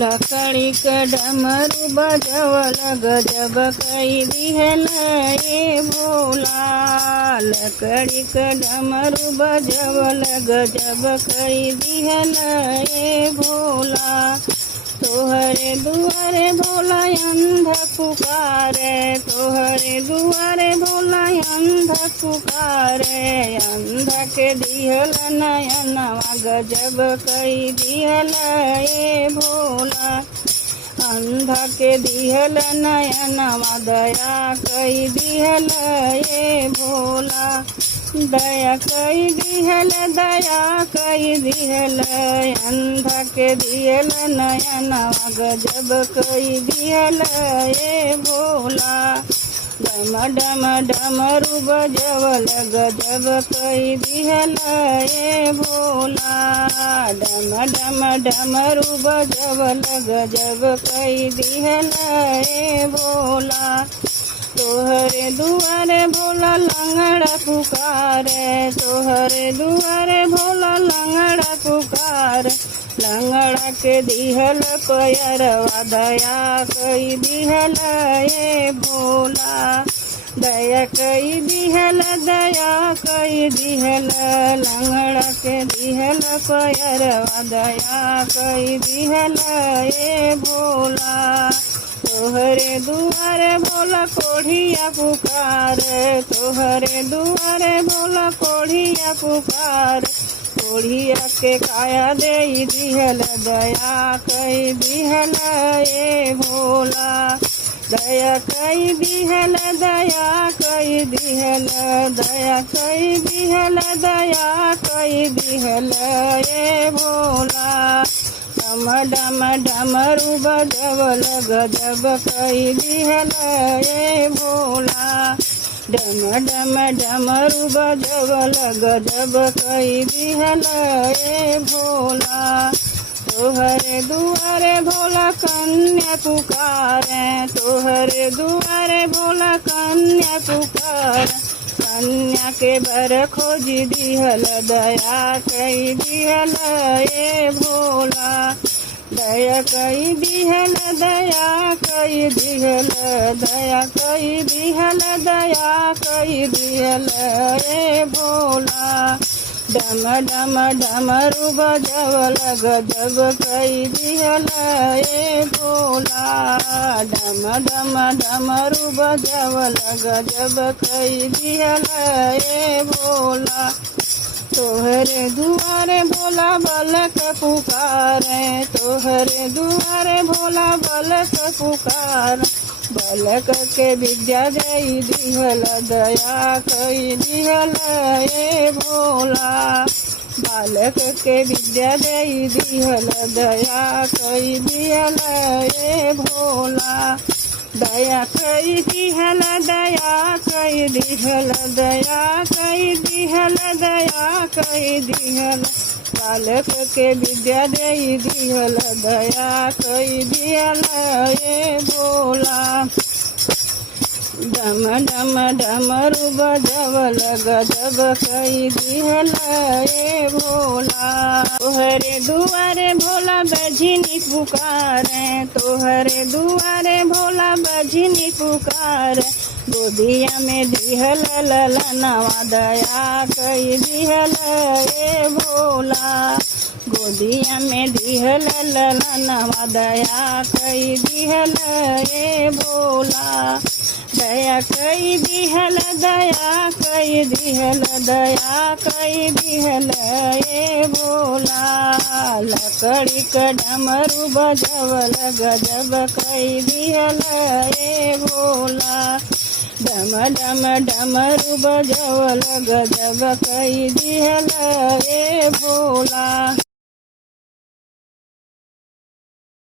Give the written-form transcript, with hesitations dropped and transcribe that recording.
लकड़ी क डमरू बजवल गजब कई दिहल ए भोला। लकड़ी क डमरू बजवल गजब कई दिहल ए भोला। तोहरे दुआरे भोला अंध पुकारे, तोहरे दुआरे भोला अंध पुकारे। अंध के दिहल नयनवा गजब कई दिहल ए भोला। अंध के दिहल नयनवा दया कई दिहल ए भोला। दया कई दिहल, दया कई दिहल। अंध के दिहल नयनवा गजब कई दिहल ए भोला। डम डम डमरू बजवल गजब कई दिहल ए भोला। डम डम डमरू बजवल गजब कई दिहल ए भोला। तोहरे दुआरे भोला लंगड़ा पुकारे, तोहरे दुआरे भोला लंगड़ा पुकारे। लंगड़ा के दिहल कोयरवा दया कई दिहल ए भोला। दया कई दिहल, दया कई दिहल। लंगड़ा के दिहल कोयरवा दया कई दिहल ए भोला। तोहरे दुआरे भोला कोढ़िया पुकारे, तोहरे दुआरे भोला कोढ़िया पुकारे। कोढ़िया के काया दे दिहल दया कई दिहल ए भोला। दया कई दिहल, दया कई दिहल। दया कई दिहल, दया कई दिहल ए भोला। डम डम डमरू बजवल गजब कई दिहल ए भोला। डम डम डमरू बजवल गजब कई दिहल ए भोला। तोहरे दुआरे भोला कन्या पुकारे, तोहरे दुआरे भोला कन्या पुकारे। कन्या के बर खोजी दिहल दया कई दिहल ए भोला। दया कई दिहल, दया कई दिहल। दया कई दिहल, दया कई दिहल ए भोला। डम डम डमरू बजवल गजब कई दिहल ए भोला। डम डम डमरू बजवल गजब कई दिहल ए भोला। तोहरे दुआरे भोला बलक पुकारे, तोहरे दुआरे भोला बलक पुकारे। बलक के विद्या दई दिहल दया कई दिहल ए भोला। बालक के विद्या दई दिहल दया कई दिहल ए भोला। दया कई दिहल, दया कई दिहल। दया कई दिहल, दया कई दिहल। बालक के विद्या दई दिहल दया कई दिहल ए भोला। डम डम डमरू बजवल गजब कई दिहल ए भोला। तोहरे दुआरे भोला बजनी पुकारे, तोहरे दुआरे भोला बजनी पुकारे। गोदिया में दिहल ललनवा दया कई दिहल ए भोला। गोदिया में दिहल ललनवा दया कई दिहल ए भोला। दया कई दिहल, दया कई दिहल। दया कई दिहल ए भोला। लकड़ी क डमरू बजवल गजब कई दिहल ए भोला। डम डम डमरू बजवल गजब कई दिहल ए भोला।